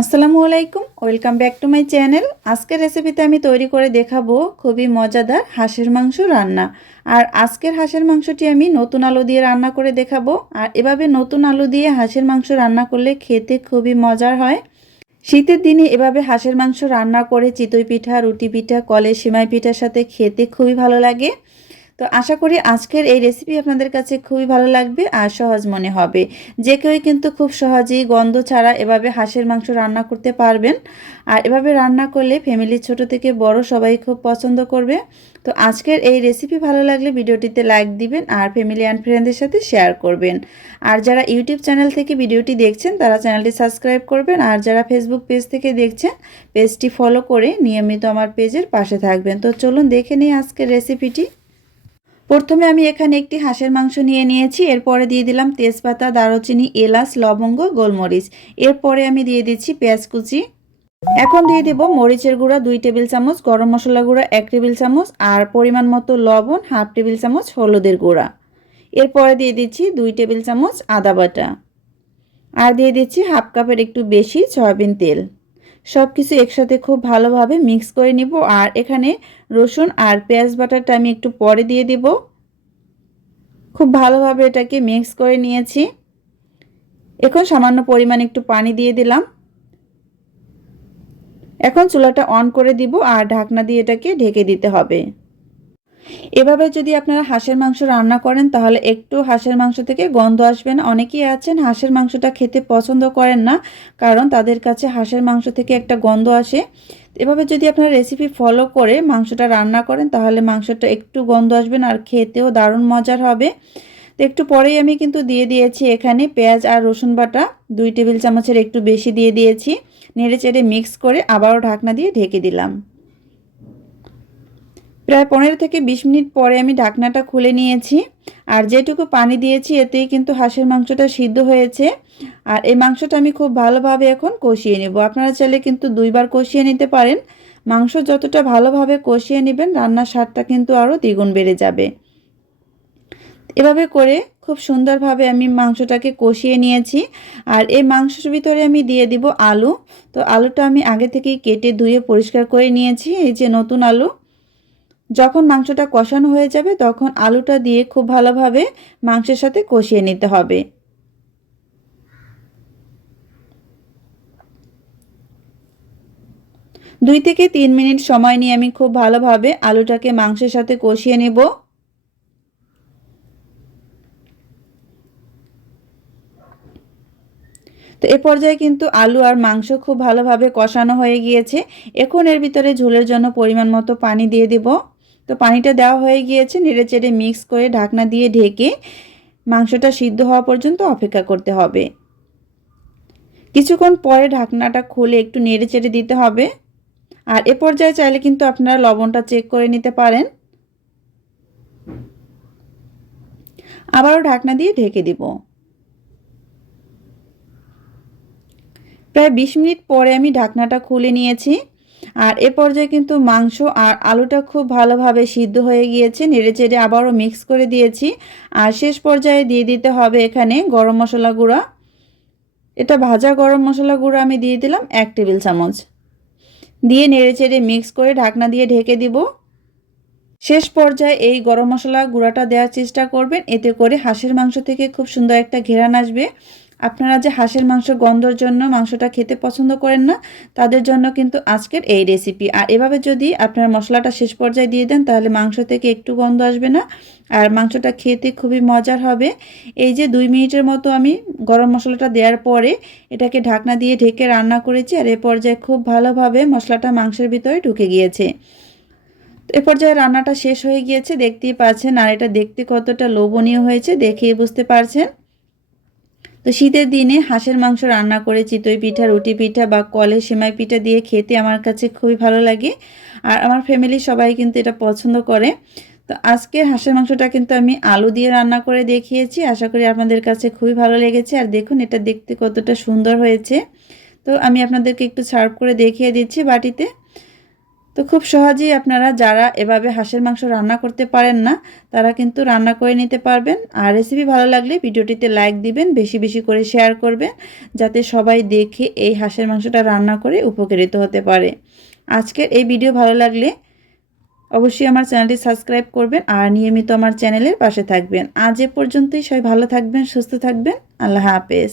আসসালামু আলাইকুম, welcome back to my channel. আজকের রেসিপিতে আমি তৈরি করে দেখাবো খুবই মজাদার হাঁসের মাংস রান্না। আর আজকের হাঁসের মাংসটি আমি নতুন আলু দিয়ে রান্না করে দেখাবো। আর এভাবে নতুন আলু দিয়ে হাঁসের মাংস রান্না করলে খেতে খুবই মজার হয়। শীতের দিনে এভাবে হাঁসের মাংস রান্না করে চিতই পিঠা, রুটি পিঠা, কলের সিমাই পিঠার সাথে খেতে খুবই ভালো লাগে। তো আশা করি আজকের এই রেসিপি আপনাদের কাছে খুবই ভালো লাগবে আর সহজ মনে হবে। যে কেউই কিন্তু খুব সহজেই গন্ধ ছাড়া এভাবে হাঁসের মাংস রান্না করতে পারবেন। আর এভাবে রান্না করলে ফ্যামিলির ছোট থেকে বড় সবাই খুব পছন্দ করবে। তো আজকের এই রেসিপি ভালো লাগলে ভিডিওটিতে লাইক দিবেন আর ফ্যামিলি অ্যান্ড ফ্রেন্ডদের সাথে শেয়ার করবেন। আর যারা ইউটিউব চ্যানেল থেকে ভিডিওটি দেখছেন, তারা চ্যানেলটি সাবস্ক্রাইব করবেন। আর যারা ফেসবুক পেজ থেকে দেখছেন পেজটি ফলো করে নিয়মিত আমার পেজের পাশে থাকবেন। তো চলুন দেখে নিই আজকের রেসিপিটি প্রথমে আমি এখানে একটি হাঁসের মাংস নিয়ে নিয়েছি, এরপরে দিয়ে দিলাম তেজপাতা, দারুচিনি, এলাচ, লবঙ্গ, গোলমরিচ। এরপরে আমি দিয়ে দিচ্ছি পেঁয়াজ কুচি। এখন দিয়ে দেব মরিচের গুঁড়া, দুই টেবিল চামচ, গরম মশলা গুঁড়া, এক টেবিল চামচ, আর পরিমাণ মতো লবণ, হাফ টেবিল চামচ হলুদের গুঁড়া। এরপরে দিয়ে দিচ্ছি দুই টেবিল চামচ আদা বাটা। আর দিয়ে দিচ্ছি হাফ কাপের একটু বেশি সয়াবিন তেল। সব কিছু একসাথে খুব ভালোভাবে মিক্স করে নিব। আর এখানে রসুন আর পেঁয়াজ বাটারটা আমি একটু পরে দিয়ে দিব। খুব ভালোভাবে এটাকে মিক্স করে নিয়েছি। এখন সামান্য পরিমাণ একটু পানি দিয়ে দিলাম। এখন চুলাটা অন করে দিব আর ঢাকনা দিয়ে এটাকে ঢেকে দিতে হবে। এভাবে যদি আপনারা হাঁসের মাংস রান্না করেন, তাহলে একটু হাঁসের মাংস থেকে গন্ধ আসবে না। অনেকেই আছেন হাঁসের মাংসটা খেতে পছন্দ করেন না, কারণ তাদের কাছে হাঁসের মাংস থেকে একটা গন্ধ আসে। এভাবে যদি আপনারা রেসিপি ফলো করে মাংসটা রান্না করেন, তাহলে মাংসটা একটু গন্ধ আসবে না আর খেতেও দারুণ মজার হবে। তো একটু পরেই আমি কিন্তু দিয়ে দিয়েছি এখানে পেঁয়াজ আর রসুন বাটা। দুই টেবিল চামচের একটু বেশি দিয়ে দিয়েছি। নেড়ে চেড়ে মিক্স করে আবারও ঢাকনা দিয়ে ঢেকে দিলাম। প্রায় পনেরো থেকে বিশ মিনিট পরে আমি ঢাকনাটা খুলে নিয়েছি। আর যেটুকু পানি দিয়েছি, এতেই কিন্তু হাঁসের মাংসটা সিদ্ধ হয়েছে। আর এই মাংসটা আমি খুব ভালোভাবে এখন কষিয়ে নেব। আপনারা চাইলে কিন্তু দুইবার কষিয়ে নিতে পারেন। মাংস যতটা ভালোভাবে কষিয়ে নেবেন, রান্নার স্বাদটা কিন্তু আরও দ্বিগুণ বেড়ে যাবে। এভাবে করে খুব সুন্দরভাবে আমি মাংসটাকে কষিয়ে নিয়েছি। আর এই মাংসের ভিতরে আমি দিয়ে দিব আলু। তো আলুটা আমি আগে থেকেই কেটে ধুয়ে পরিষ্কার করে নিয়েছি। এই যে নতুন আলু যখন মাংসটা কষানো হয়ে যাবে, তখন আলুটা দিয়ে খুব ভালোভাবে মাংসের সাথে কষিয়ে নিতে হবে। দুই থেকে তিন মিনিট সময় নিয়ে আমি খুব ভালোভাবে আলুটাকে মাংসের সাথে কষিয়ে নেব। তো এ পর্যায়ে কিন্তু আলু আর মাংস খুব ভালোভাবে কষানো হয়ে গিয়েছে। এখন এর ভিতরে ঝোলের জন্য পরিমাণ মতো পানি দিয়ে দেব। তো পানিটা দেওয়া হয়ে গিয়েছে, নেড়ে চেড়ে মিক্স করে ঢাকনা দিয়ে ঢেকে মাংসটা সিদ্ধ হওয়া পর্যন্ত অপেক্ষা করতে হবে। কিছুক্ষণ পরে ঢাকনাটা খুলে একটু নেড়ে চেড়ে দিতে হবে। আর এ পর্যায়ে চাইলে কিন্তু আপনারা লবণটা চেক করে নিতে পারেন। আবারও ঢাকনা দিয়ে ঢেকে দিব। প্রায় বিশ মিনিট পরে আমি ঢাকনাটা খুলে নিয়েছি। আর এ পর্যায়ে কিন্তু মাংস আর আলুটা খুব ভালোভাবে সিদ্ধ হয়ে গিয়েছে, নেড়ে চেড়ে আবারও মিক্স করে দিয়েছি। আর শেষ পর্যায়ে দিয়ে দিতে হবে এখানে গরম মশলা গুঁড়া। এটা ভাজা গরম মশলা গুঁড়া আমি দিয়ে দিলাম এক টেবিল চামচ। দিয়ে নেড়ে চেড়ে মিক্স করে ঢাকনা দিয়ে ঢেকে দিব। শেষ পর্যায়ে এই গরম মশলা গুঁড়াটা দেওয়ার চেষ্টা করবেন, এতে করে হাঁসের মাংস থেকে খুব সুন্দর একটা ঘেরান আসবে। আপনারা যে হাঁসের মাংস গন্ধর জন্য মাংসটা খেতে পছন্দ করেন না, তাদের জন্য কিন্তু আজকের এই রেসিপি আর এভাবে যদি আপনারা মশলাটা শেষ পর্যায়ে দিয়ে দেন, তাহলে মাংস থেকে একটু গন্ধ আসবে না, আর মাংসটা খেতে খুবই মজার হবে। এই যে দুই মিনিটের মতো আমি গরম মশলাটা দেওয়ার পরে এটাকে ঢাকনা দিয়ে ঢেকে রান্না করেছি, আর এ পর্যায়ে খুব ভালোভাবে মশলাটা মাংসের ভিতরে ঢুকে গিয়েছে। এ পর্যায়ে রান্নাটা শেষ হয়ে গিয়েছে, দেখতেই পাচ্ছেন, আর এটা দেখতে কতটা লোভনীয় হয়েছে, দেখেই বুঝতে পারছেন। তো শীতের দিনে হাঁসের মাংস রান্না করে চিতই পিঠা, রুটি পিঠা বা কলে সেমাই পিঠা দিয়ে খেতে আমার কাছে খুবই ভালো লাগে। আর আমার ফ্যামিলির সবাই কিন্তু এটা পছন্দ করে। তো আজকে হাঁসের মাংসটা কিন্তু আমি আলু দিয়ে রান্না করে দেখিয়েছি। আশা করি আপনাদের কাছে খুবই ভালো লেগেছে। আর দেখুন, এটা দেখতে কতটা সুন্দর হয়েছে। তো আমি আপনাদেরকে একটু সার্ভ করে দেখিয়ে দিচ্ছি বাটিতে। তো খুব সহজেই আপনারা যারা এভাবে হাঁসের মাংস রান্না করতে পারেন না, তারা কিন্তু রান্না করে নিতে পারবেন। আর রেসিপি ভালো লাগলে ভিডিওটিতে লাইক দিবেন, বেশি বেশি করে শেয়ার করবেন, যাতে সবাই দেখে এই হাঁসের মাংসটা রান্না করে উপকৃত হতে পারে। আজকের এই ভিডিও ভালো লাগলে অবশ্যই আমার চ্যানেলটি সাবস্ক্রাইব করবেন আর নিয়মিত আমার চ্যানেলের পাশে থাকবেন। আজ এ পর্যন্তই, সবাই ভালো থাকবেন, সুস্থ থাকবেন। আল্লাহ হাফেজ।